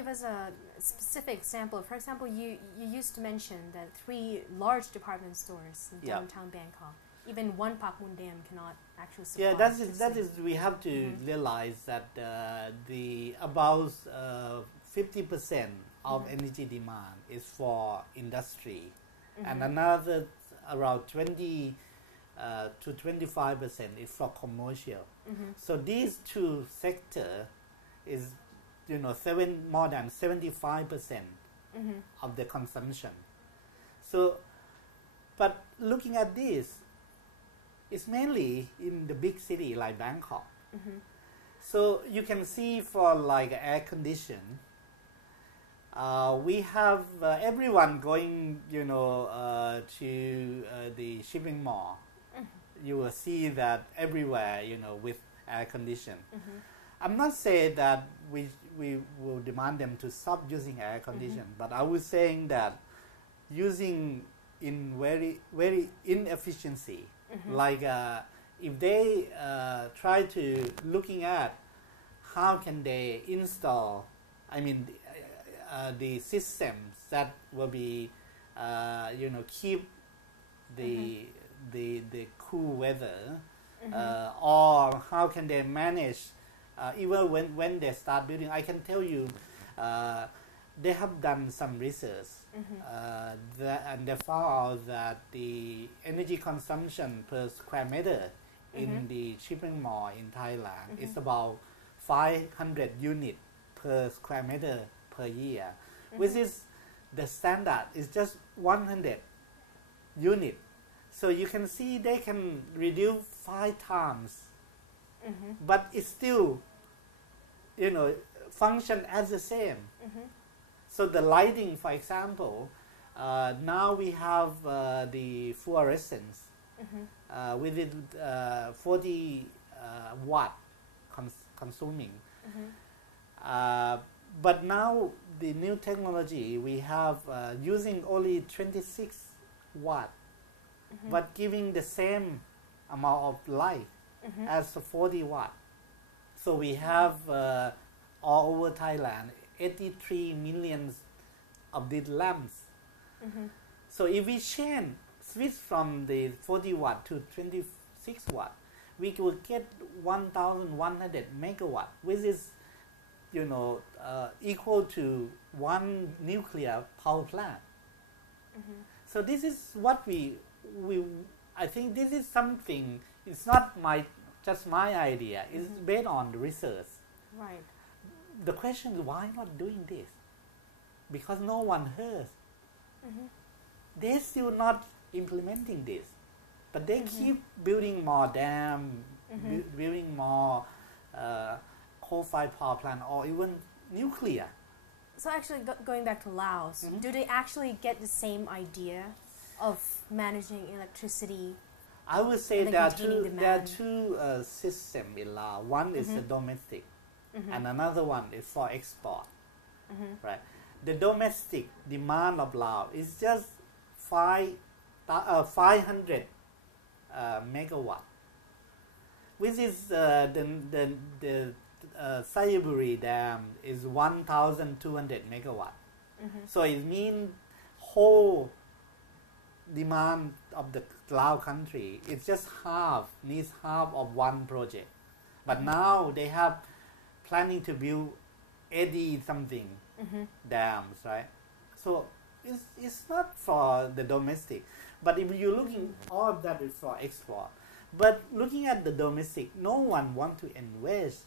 give us a specific example? For example, you used to mention that 3 large department stores in downtown Bangkok, even one Pak Mun Dam cannot actually supply. Yeah, that is we have to realize that about 50% of energy demand is for industry, and another around 20 to 25% is for commercial. So these two sectors is more than 75% of the consumption. So, but looking at this, it's mainly in the big city like Bangkok. So you can see for like air condition, we have everyone going, to the shipping mall. You will see that everywhere, with air condition. I'm not saying that we will demand them to stop using air condition, but I was saying that using in very inefficiency, like if they try to looking at how can they install, the systems that will be, keep the cool weather, or how can they manage, even when they start building. I can tell you, they have done some research, and they found out that the energy consumption per square meter in the shopping mall in Thailand is about 500 units per square meter per year, which is the standard is just 100 units. So you can see they can reduce 5 times, but it still, function as the same. So the lighting, for example, now we have the fluorescence with 40 watt consuming. But now the new technology we have using only 26 watt, but giving the same amount of light as 40 watt. So we have all over Thailand 83 million of these lamps. So if we switch from the 40 watt to 26 watt, we will get 1,100 megawatt, which is equal to 1 nuclear power plant. So this is what I think this is something, it's not just my idea, it's based on the research. Right. The question is, why not doing this? Because no one heard. They're still not implementing this, but they keep building more dams, building more coal-fired power plant, or even nuclear. So actually, going back to Laos, do they actually get the same idea of managing electricity? I would say there are two systems in Laos. One is the domestic, and another one is for export. Right. The domestic demand of Laos is just 500 megawatt, which is the Sayaburi Dam is 1,200 megawatt. So it means whole demand of the Lao country is just needs half of one project. But now they have planning to build 80 something dams, right? So it's not for the domestic. But if you're looking, all of that is for export. But looking at the domestic, no one wants to invest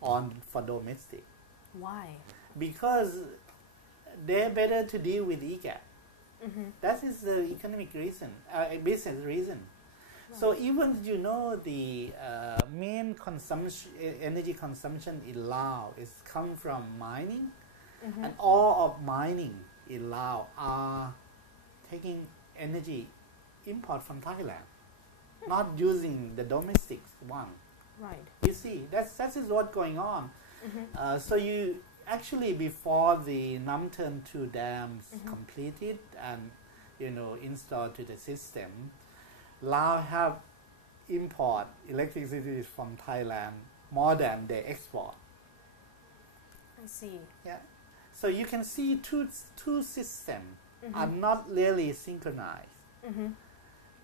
for domestic. Why? Because they're better to deal with EGAT. That is the economic reason, business reason. Right. So even the main energy consumption in Laos is come from mining, and all of mining in Laos are taking energy import from Thailand, not using the domestic one. Right. You see, that is what's going on. So you actually, before the Namthern 2 dams completed and installed to the system, Laos have import electricity from Thailand more than they export. I see. Yeah. So you can see two systems are not really synchronized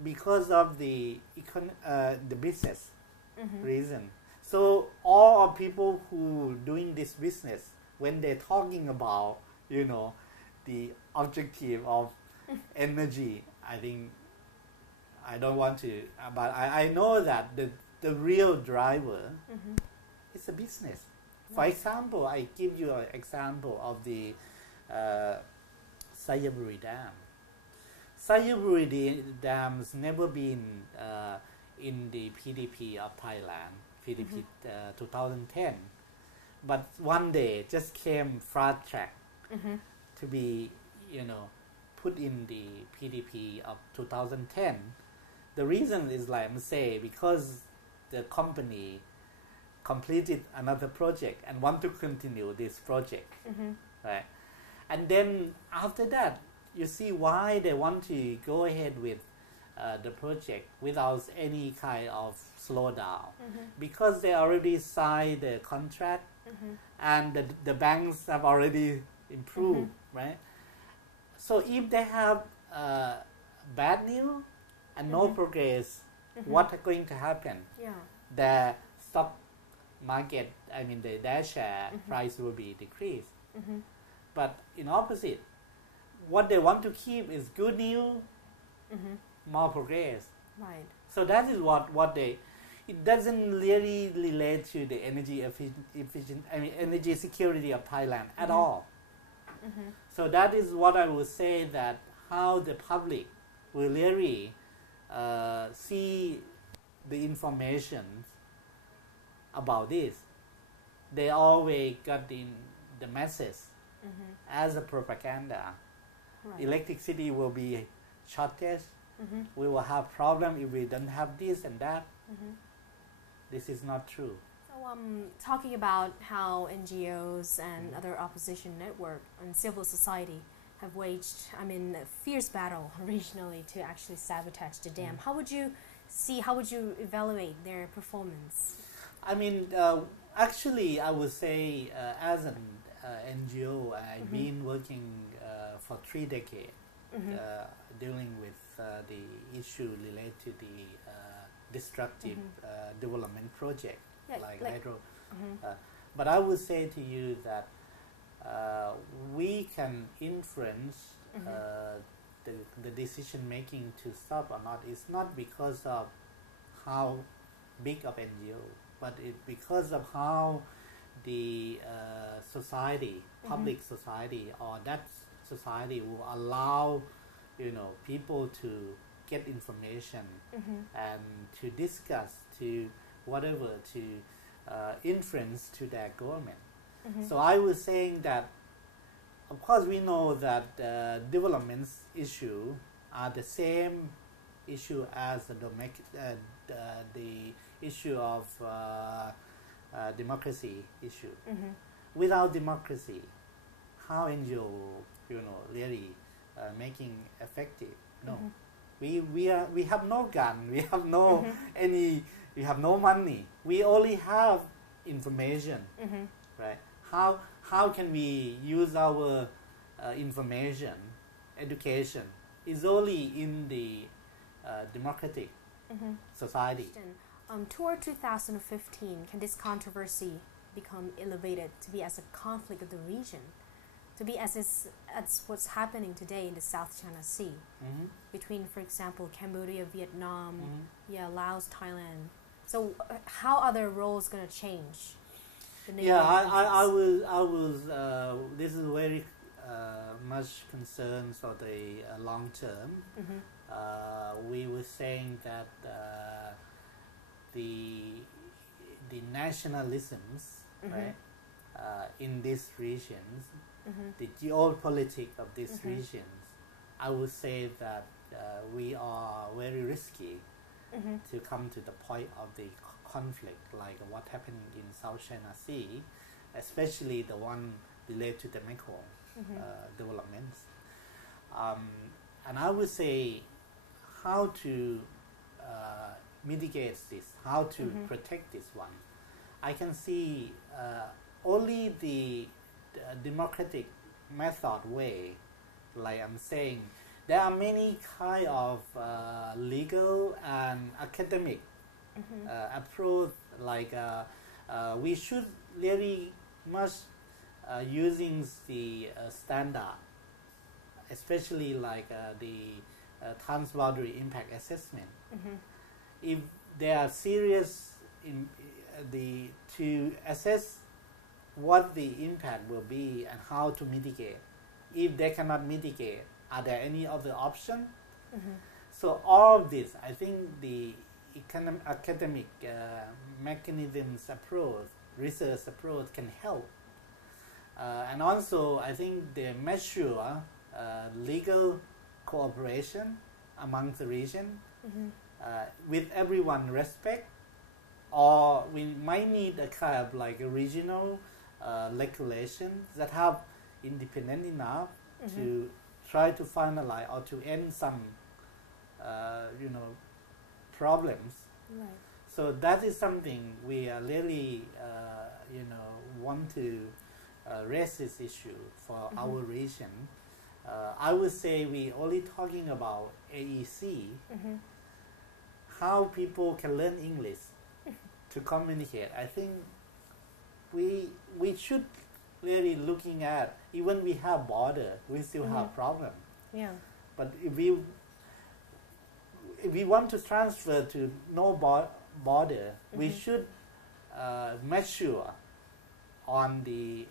because of the business reason. So all of people who doing this business, when they're talking about, you know, the objective of energy, I think I don't want to, but I know that the real driver is a business. For example, I give you an example of the Sayaburi Dam. Sayaburi Dam has never been in the PDP of Thailand, PDP 2010, but one day just came fast track to be, you know, put in the PDP of 2010. The reason is, like I say, because the company completed another project and want to continue this project, right? And then after that, you see why they want to go ahead with the project without any kind of slowdown, because they already signed the contract and the banks have already improved, right? So if they have bad news and no progress, what is going to happen? The stock market, I mean their share price will be decreased. But in opposite, what they want to keep is good news, more progress. Right. So that is what they. It doesn't really relate to the energy efficient, I mean energy security of Thailand at all. So that is what I would say, that how the public will really see the information about this. They always got in the message as a propaganda. Right. Electricity will be shortage. We will have problem if we don't have this and that. This is not true. So talking about how NGOs and other opposition network and civil society have waged, I mean, a fierce battle regionally to actually sabotage the dam. How would you evaluate their performance? I mean, actually, I would say as an NGO, I've been working for 3 decades dealing with the issue related to the destructive development project, like hydro. But I would say to you that we can influence the decision making to stop or not. It's not because of how big of NGO, but it's because of how the society, public society, or that society will allow, you know, people to get information and to discuss, to whatever, to influence to their government. So I was saying that, of course, we know that development issue are the same issue as the issue of democracy issue. Without democracy, how NGO, you know, really making effective? No, we have no gun, we have no we have no money. We only have information, right? How can we use our information, education? Is only in the democratic society. Toward 2015, can this controversy become elevated to be as a conflict of the region, to be as what's happening today in the South China Sea between, for example, Cambodia, Vietnam, Laos, Thailand? So how are their roles going to change? I was this is very much concerns for the long term. We were saying that the nationalisms, right, in these regions, the geopolitics of these regions, I would say that we are very risky to come to the point of the conflict, like what happened in South China Sea, especially the one related to the Mekong developments. And I would say how to mitigate this, how to protect this one. I can see only the democratic method way, like I'm saying, there are many kind of legal and academic approach. Like we should really much using the standard, especially like the transboundary impact assessment. If they are serious in to assess what the impact will be and how to mitigate. If they cannot mitigate, are there any other option? So all of this, I think the academic mechanisms approach, research approach can help. And also, I think they measure legal cooperation among the region with everyone respect, or we might need a kind of like a regional regulation that have independent enough to try to finalize or to end some problems. Right. So that is something we are really want to raise this issue for our region. I would say we only talking about AEC, how people can learn English to communicate. I think we should really looking at, even we have border, we still have problem. Yeah. But if we want to transfer to no border, we should measure on the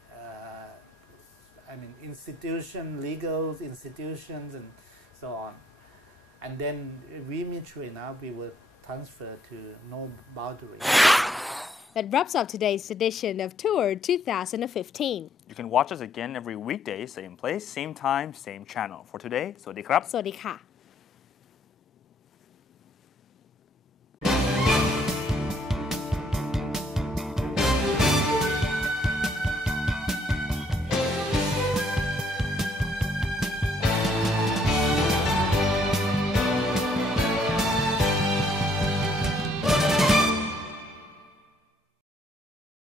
legal institutions and so on. And then if we mature enough, we will transfer to no boundary. That wraps up today's edition of Tour 2015. You can watch us again every weekday, same place, same time, same channel. For today, สวัสดีครับ สวัสดีค่ะ